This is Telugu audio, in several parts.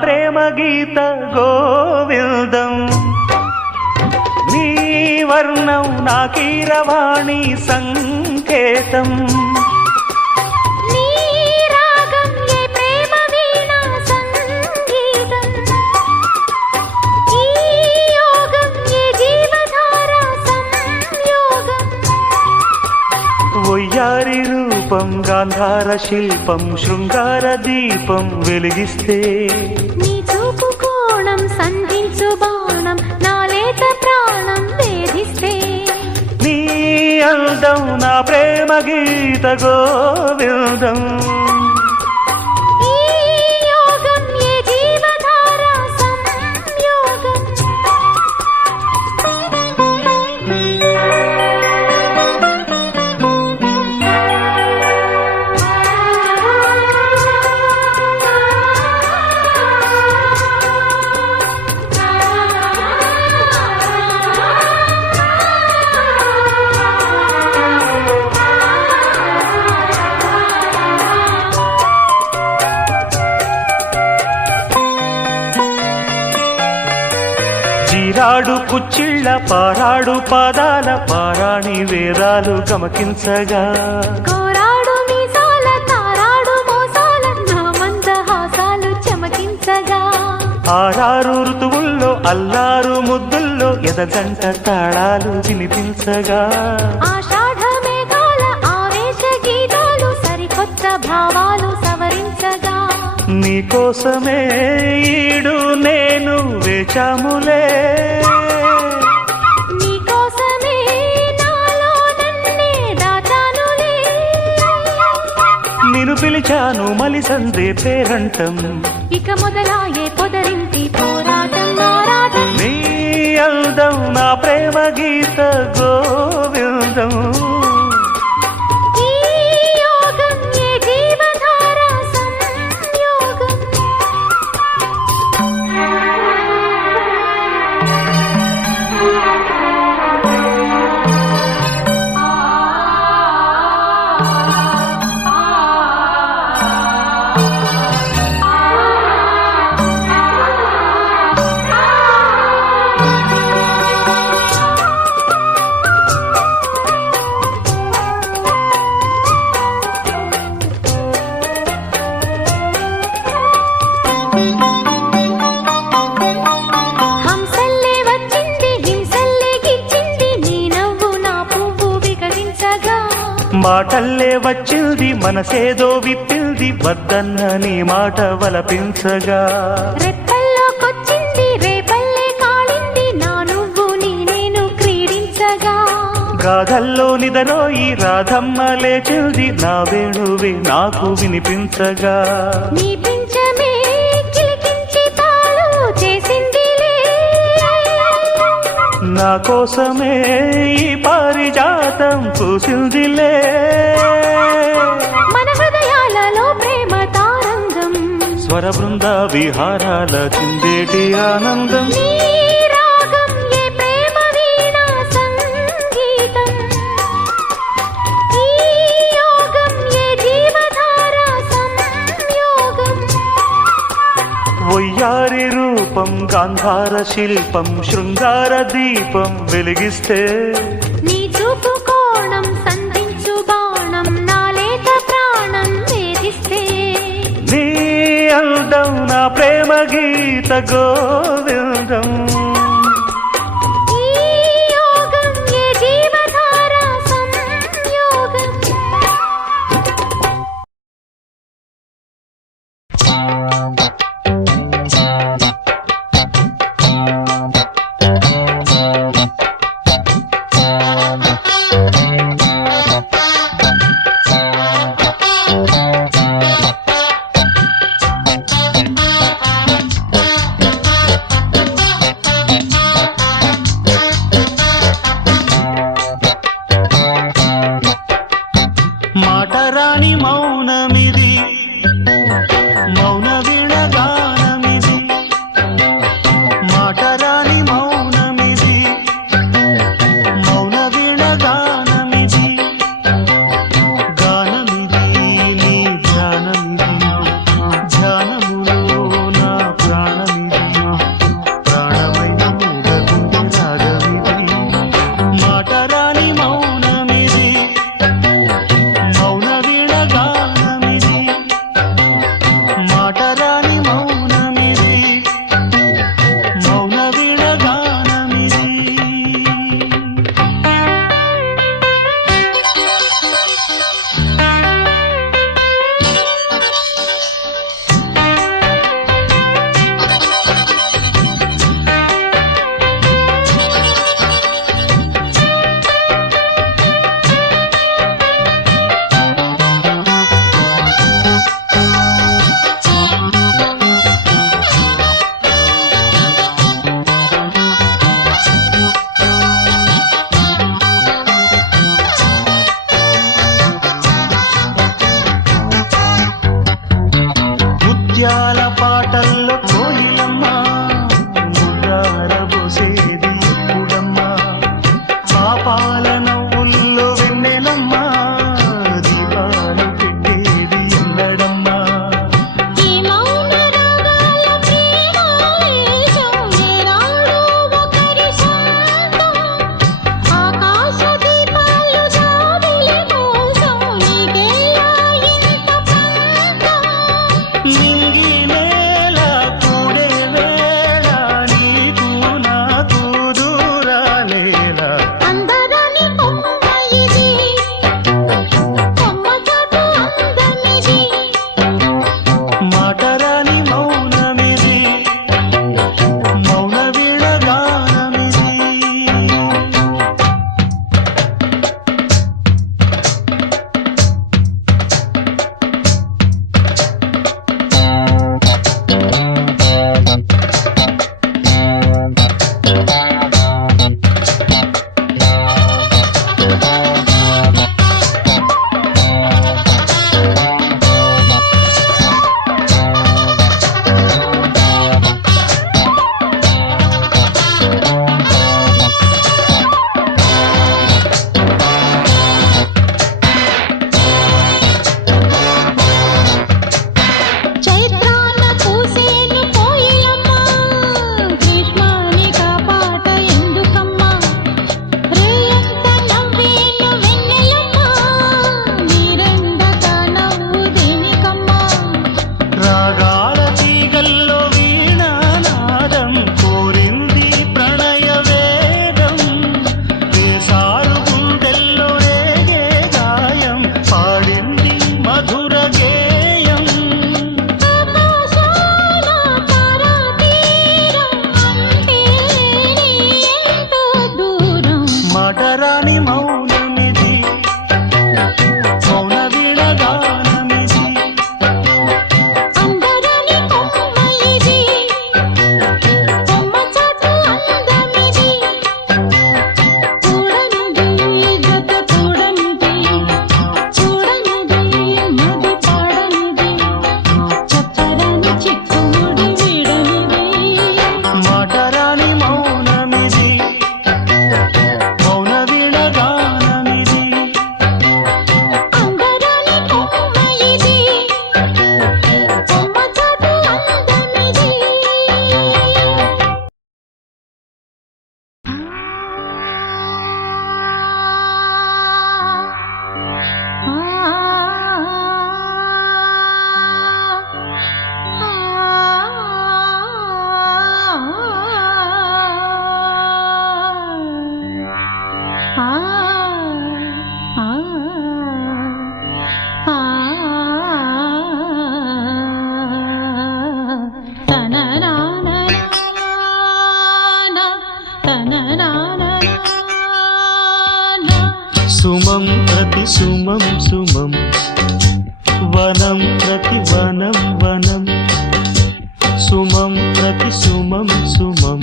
ప్రేమ గీత గోవిందం నీ వర్ణం నా కీరవాణి సంకేతం ఒయ్యారి రూపం గాంధార శిల్పం శృంగార దీపం వెలిగిస్తే నీ చూపు కోణం సంధించు బాణం నా లేత ప్రాణం వేధిస్తే నీ అందం నా ప్రేమ గీత గోవిందం చీరాడు కుచ్చిళ్ళ పారాడు పాదాల పారాణి వేదాలు గమకించగా కోరాడు మీసాల తారాడు మోసాల నా మందహాసాలు చమకించగా ఆరారు ఋతువుల్లో అల్లారు ముద్దుల్లో ఎదగంట తాళాలు వినిపించగా ఆషాఢ మేఘాల ఆవేశ గీతాలు సరికొత్త భావాలు సవరించగా నీకోసమే ఈడు నేను వేచాములే నీకోసమే నాలో నన్నే దాచానులే నిన్ను పిలిచాను మలి సందే పేరంటం ఇక మొదలాయే పొదరింటి పోరాటం నారాటం నీ అందం నా ప్రేమ గీత గోవిందం మాటల్లే వచ్చింది మనసేదో విప్పింది వద్దన్న నీ మాట వలపించగా రెప్పల్లోకొచ్చింది రేపల్లే కాళింది నా నువ్వు నీ నేను క్రీడించగా గాథల్లో నిదరోయి రాధమ్మ లేచింది నా వేణువే నాకు వినిపించగా నీ పించమే కిలికించి తాళు చేసిందిలే నా కోసమే ఈ పారిజాతం పూసిందిలే మన హృదయాలలో ప్రేమ తారంగం స్వర బృంద విహారాల చిందేటి ఆనందం నీ రాగం ఏ ప్రేమ వీణా సంగీతం ఈ యోగం ఏ జీవధార సంయోగం వయ్యారి రూపం గాంధార శిల్పం శృంగార దీపం వెలిగిస్తే నీ చూపు కోణం సంధించు బాణం నా లేత ప్రాణం వేధిస్తే నీ అందం నా ప్రేమ గీత గోవిందం ఈ యోగం ఏ జీవధార సంయోగం సుమం ప్రతి సుమం సుమం వనం ప్రతి వనం వనం సుమం ప్రతి సుమం సుమం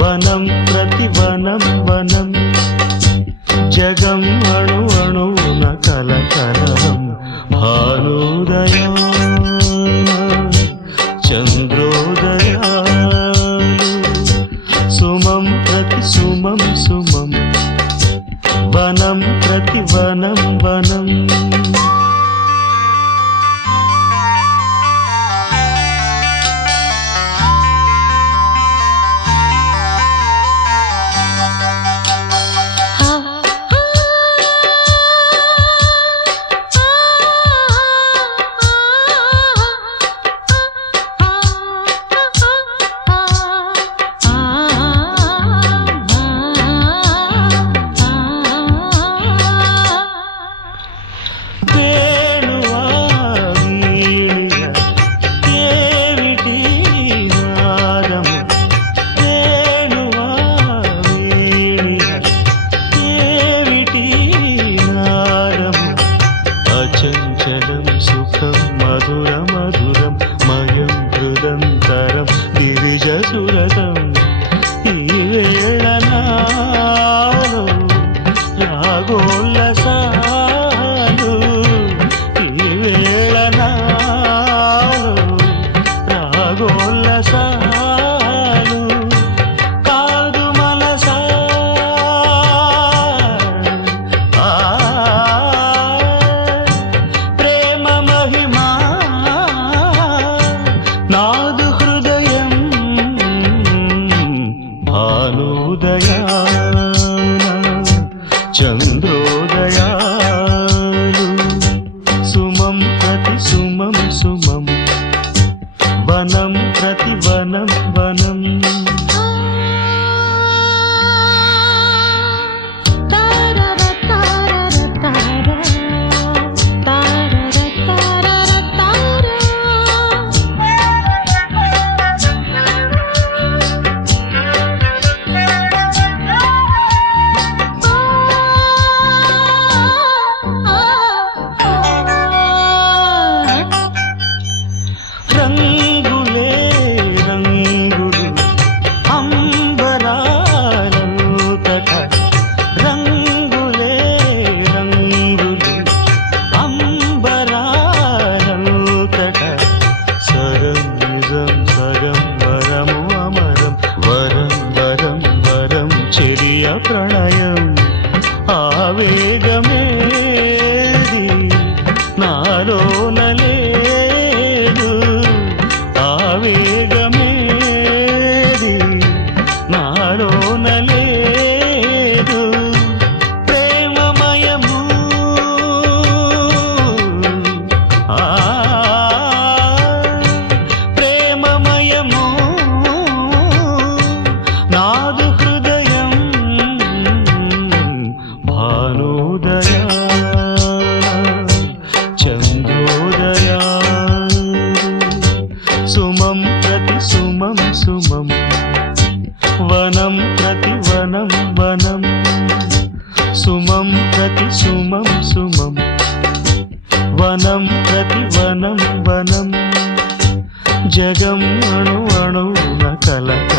వనం ప్రతి వనం వనం జగం అణు అణువున కలకలం భానుదయా చంద్రోదయాలు సుమం ప్రతి సుమం సుమం వనం ప్రతి వనం వనం చంచలం సుఖం మధుర మధురం మయం హృదంతరం గిరిజ సురతం ఈ వేళ నాలో రాగోల్లసాలు ఈ వేళ నాలో రాగోల్లసాలు కాదు మనసా నాదు హృదయం భానుదయాన చంద్రోదయాలు సుమం ప్రతి సుమం సుమం వనం ప్రతి వనం వనం రంగులే రంగులు అంబరాలంతట రంగులే రంగులు అంబరాలంతట సరం నిజం సగం వరము అమరం వరం వరం వరం చెరియ ప్రణయం ఆవేగమేది నాలోనలే ఆవేగమేది నాలోనలేదు ప్రేమమయము ప్రేమమయము నాదు హృదయం భానుదయా చంద్రోదయా సుమం ప్రతి సుమం సుమం వనం ప్రతి వనం వనం సుమం ప్రతి సుమం సుమం వనం ప్రతి వనం వనం జగం అణు అణువున కలక